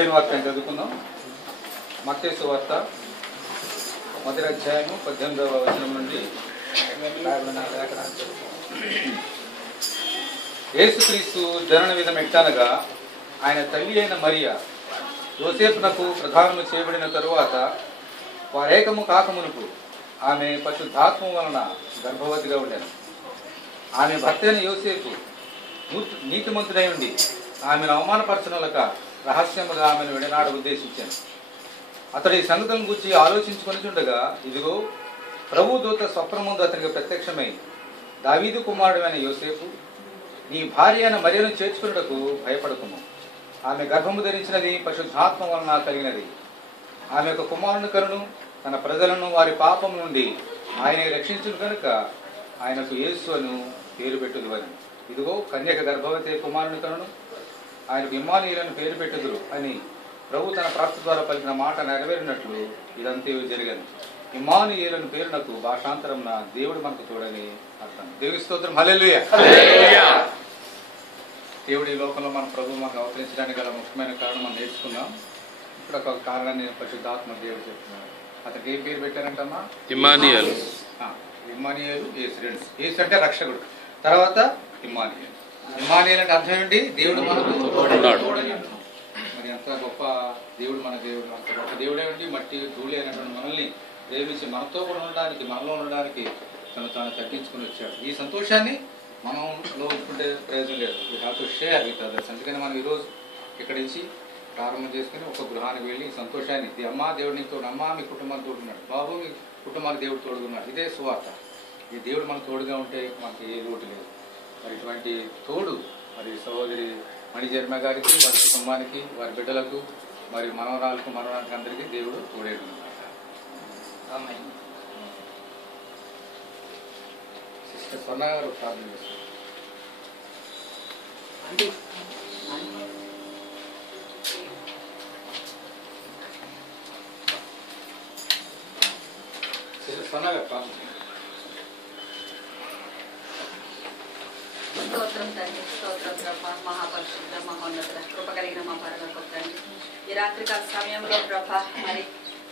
దేవుని వాక్యాన్ని చదువుకుందాం. మత్తయి సువార్త 1వ అధ్యాయము 18వ వచనం నుండి యేసుక్రీస్తు జనన విధం ఎట్టనగా ఆయన తల్లి అయిన మరియా యోసేపునకు ప్రధానము చేయబడిన తరువాత వారేకము కాకమునుపు ఆమె పరిశుద్ధాత్మ వలన గర్భవతిగా ఉండెను. ఆమె భర్త అయిన యోసేపు నీతిమంతుడై ఉండి ఆమెను అవమానపరచనలక రహస్యముగా ఆమెను విడనాడ ఉద్దేశించాను. అతడు ఈ సంగతులను గురించి ఆలోచించుకొనిచుండగా ఇదిగో ప్రభు దూత స్వప్నముందు అతనికి ప్రత్యక్షమై, దావీదు కుమారుడైన యోసేపు, నీ భార్య అయిన మరియను చేర్చుకున్నటకు భయపడకుము. ఆమె గర్భము ధరించినది పరిశుద్ధాత్మ వలన కలిగినది. ఆమె యొక్క కుమారుని కరును తన ప్రజలను వారి పాపం నుండి ఆయన రక్షించును కనుక ఆయనకు యేసు అను పేరు పెట్టుదు అని. ఇదిగో కన్యక గర్భవతి కుమారుని కరును ఆయనకు ఇమ్మానుయేలు పేరు పెట్టుదురు అని ప్రభు తన ప్రవక్త ద్వారా పలికిన మాట నెరవేరినట్లు ఇదంతా జరిగాను. ఇమ్మానుయేలు పేరునకు భాషాంతరమున దేవుడు మనకు తోడని అర్థం. దేవుని స్తోత్రం. హల్లెలూయా. దేవుడు ఈ లోకంలో మన ప్రభు మనకు అవతరించడానికి గల ముఖ్యమైన కారణం మనం నేర్చుకున్నాం. ఇప్పుడు ఒక కారణాన్ని పరిశుద్ధాత్మ దేవుడు చెప్తున్నాడు. అతనికి ఏం పేరు పెట్టారంటమ్మా? ఇమ్మానుయేలు. ఇమ్మానుయేలు యేసు అంటే రక్షకుడు. తర్వాత ఇమ్మానుయేలు. ఇమ్మానుయేలు అంటే అర్థం ఏంటి? దేవుడు మనకు తోడని. మరి ఎంత గొప్ప దేవుడు మన దేవుడు, అంత గొప్ప దేవుడే ఉండి మట్టి ధూళి అయినటువంటి మనల్ని ప్రేమించి మనతో కూడా ఉండడానికి, మనలో ఉండడానికి తాను తగ్గించుకుని వచ్చాడు. ఈ సంతోషాన్ని మనంలో ఉంచుకుంటే ప్రయోజనం లేదు. We have to share with others. అందుకని మనం ఈరోజు ఇక్కడి నుంచి ప్రారంభం చేసుకుని ఒక గృహానికి వెళ్ళి ఈ సంతోషాన్ని అమ్మా దేవుడు నీకు తోడు, అమ్మా మీ కుటుంబానికి తోడున్నాడు, బాబు మీ కుటుంబానికి దేవుడు తోడుకున్నాడు. ఇదే సువార్త. ఈ దేవుడు మనకు తోడుగా ఉంటే మనకి ఏ లోటు లేదు. మరి ఇటువంటి తోడు మరి సహోదరి మణిజర్మ గారికి, వారి కుటుంబానికి, వారి బిడ్డలకు, మరి మనవరానికి అందరికీ దేవుడు తోడేడు అన్నమాట. సిస్టర్ సొన్నా గారు ప్రార్థన చేస్తారు. సిస్టర్ సొన్నా గారు ప్రార్థన. స్తోత్రం తండ్రి, స్తోత్రం ప్రభా, మహాపరిశుద్ధ మహోన్నత కృప కలిగిన మా పరలోకపు తండ్రి, ఈ రాత్రికాల సమయంలో ప్రభా మరి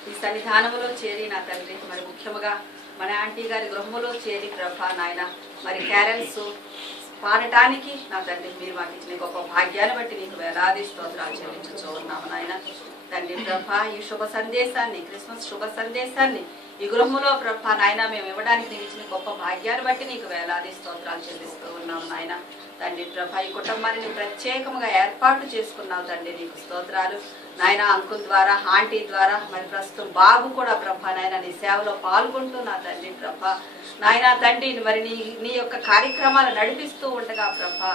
ఈ సన్నిధానంలో చేరి నా తండ్రి, మరి ముఖ్యముగా మన ఆంటీ గారి గృహములో చేరి ప్రభా నాయన మరి క్యారెల్స్ పాడటానికి నా తండ్రి మీరు మాకు ఇచ్చిన గొప్ప భాగ్యాన్ని బట్టి నీకు వేలాది స్తోత్రాలు చెల్లించుచూ ఉన్నాము నాయన తండ్రి ప్రభా. ఈ శుభ సందేశాన్ని, క్రిస్మస్ శుభ సందేశాన్ని ఈ గృహములో ప్రభా నాయన మేము ఇవ్వడానికి నీకు ఇచ్చిన గొప్ప భాగ్యాన్ని బట్టి నీకు వేలాది స్తోత్రాలు చెల్లిస్తూ ఉన్నాము నాయన తండ్రి ప్రభా. ఈ కుటుంబాన్ని ప్రత్యేకంగా ఏర్పాటు చేసుకున్నావు తండ్రి, నీకు స్తోత్రాలు నాయన. అంకుల్ ద్వారా, ఆంటీ ద్వారా, మరి ప్రస్తుతం బాబు కూడా ప్రభా నాయన నీ సేవలో పాల్గొంటున్నా తండ్రి ప్రభా నాయన తండ్రి. మరి నీ యొక్క కార్యక్రమాలు నడిపిస్తూ ఉండగా ప్రభా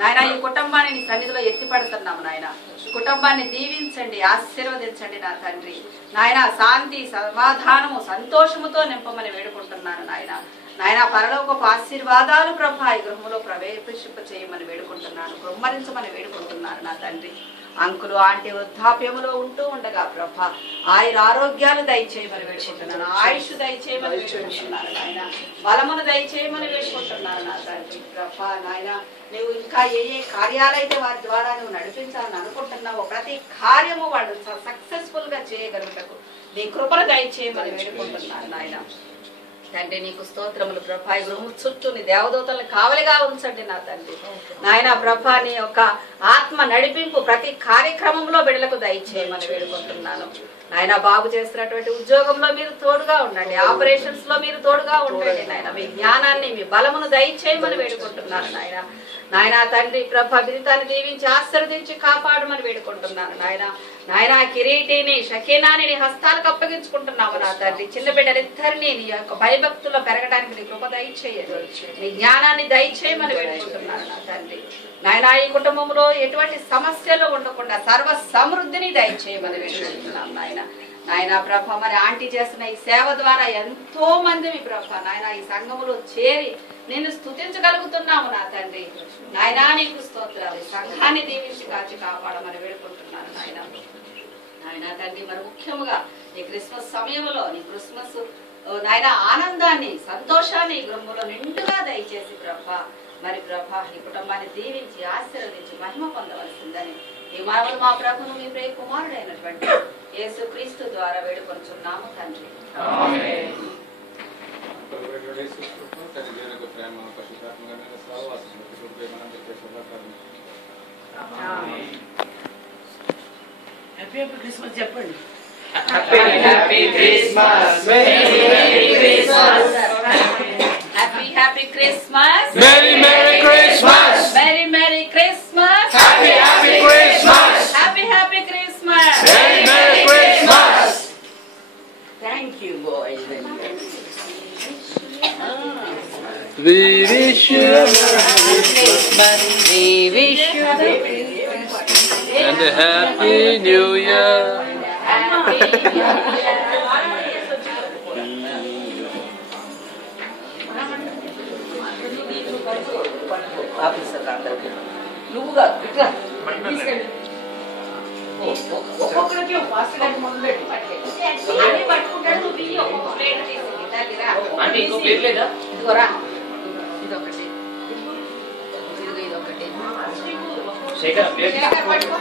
నాయన ఈ కుటుంబాన్ని నీ సన్నిధిలో ఎత్తిపడుతున్నాము నాయన. కుటుంబాన్ని దీవించండి, ఆశీర్వదించండి నా తండ్రి నాయన. శాంతి, సమాధానము, సంతోషముతో నింపమని వేడుకుంటున్నాను నాయన. నాయన పరలోకపు ఆశీర్వాదాలు ప్రభా ఈ గృహంలో ప్రవేశింప చేయమని వేడుకుంటున్నాను, గృహమరించమని వేడుకుంటున్నాను నా తండ్రి. అంకులు ఆంటీ వృద్ధాప్యములో ఉంటూ ఉండగా ప్రభా ఆయుర ఆరోగ్యాలు దయచేయమని వేడుకుంటున్నాను, ఆయుష్ దయచేయమని వేడుకుంటున్నాను నాయన, బలమును దయచేయమని వేడుకుంటున్నాను నా తండ్రి ప్రభా నాయన. నువ్వు ఇంకా ఏ ఏ కార్యాలైతే వారి ద్వారా నువ్వు నడిపించాలని అనుకుంటున్నావో ప్రతి కార్యము వాళ్ళు సక్సెస్ఫుల్ గా చేయగలుగుటకు నీ కృపను దయచేయమని వేడుకుంటున్నాను నాయన తండ్రి. నీకు స్తోత్రములు ప్రభా. ఈ గృహం చుట్టూ నీ దేవదూతలను కావలిగా ఉంచండి నా తండ్రి నాయన ప్రభా. నీ యొక్క ఆత్మ నడిపింపు ప్రతి కార్యక్రమంలో బిడ్డలకు దయచేయమని వేడుకుంటున్నాను నాయన. బాబు చేస్తున్నటువంటి ఉద్యోగంలో మీరు తోడుగా ఉండండి, ఆపరేషన్స్ లో మీరు తోడుగా ఉండండి నాయన. మీ జ్ఞానాన్ని, మీ బలమును దయచేయమని వేడుకుంటున్నాను నాయన. నాయన తండ్రి ప్రభ బిరితాన్ని దీవించి ఆశీర్వదించి కాపాడమని వేడుకుంటున్నాను నాయన. నాయన కిరీటిని, షకీనాని నీ హస్తాలకు అప్పగించుకుంటున్నాము నా తండ్రి. చిన్న బిడ్డలిద్దరినీ నీ యొక్క భయభక్తుల్లో పెరగడానికి నీ కృప దయచేయండి, నీ జ్ఞానాన్ని దయచేయమని వేడుకుంటున్నాను నా తండ్రి నాయన. ఈ కుటుంబంలో ఎటువంటి సమస్యలు ఉండకుండా సర్వ సమృద్ధిని దయచేయమని వేడుకుంటున్నాను నాయన. నాయన ప్రభ మరి ఆంటీ చేస్తున్న ఈ సేవ ద్వారా ఎంతో మంది మీ ప్రభ నాయన ఈ సంఘములో చేరి నేను స్తుతించగలుగుతున్నాము నా తండ్రి నాయనా. నీకు స్తోత్రాలు. సంఘాన్ని దీవించి కాచి కాపాడమని వేడుకుంటున్నాను నాయన. నాయన తండ్రి మరి ముఖ్యంగా ఈ క్రిస్మస్ సమయంలో నీ క్రిస్మస్ నాయన ఆనందాన్ని, సంతోషాన్ని ఈ గృహంలో నిండుగా దయచేసి ప్రభ మరి ప్రభ ఈ కుటుంబాన్ని దీవించి ఆశీర్వదించి మహిమ పొందవలసిందని ఈ మనవులు మా ప్రభువును మీ ప్రియ కుమారుడైనటువంటి యేసుక్రీస్తు ద్వారా వేడుకొనుచున్నాము తండ్రి. ఆమేన్. హ్యాపీ క్రిస్మస్ చెప్పండి. Happy Christmas. Merry Christmas. Happy Christmas. Merry Christmas. Merry Christmas. Happy Christmas. Happy Christmas. Merry Christmas. Thank you boys. We wish you a Merry Christmas. We wish you and a Happy New Year. Officer అందరికి నువ్వు కాదు ఇట్లా తీసుకెళ్ళి ఒక్కొక్కరికి fast మొదలు పెట్టి పట్టుకుంటాడు నువ్వు బియ్యం ఒక్కొక్క ప్లేట్ తీసి తల్లిరా. అంటే ఇంకో ప్లేట్ లేదా? ఇదిగోరా ఇదొకటి ఇదొకటి శేఖర్ ప్లేట్ పట్టుకో.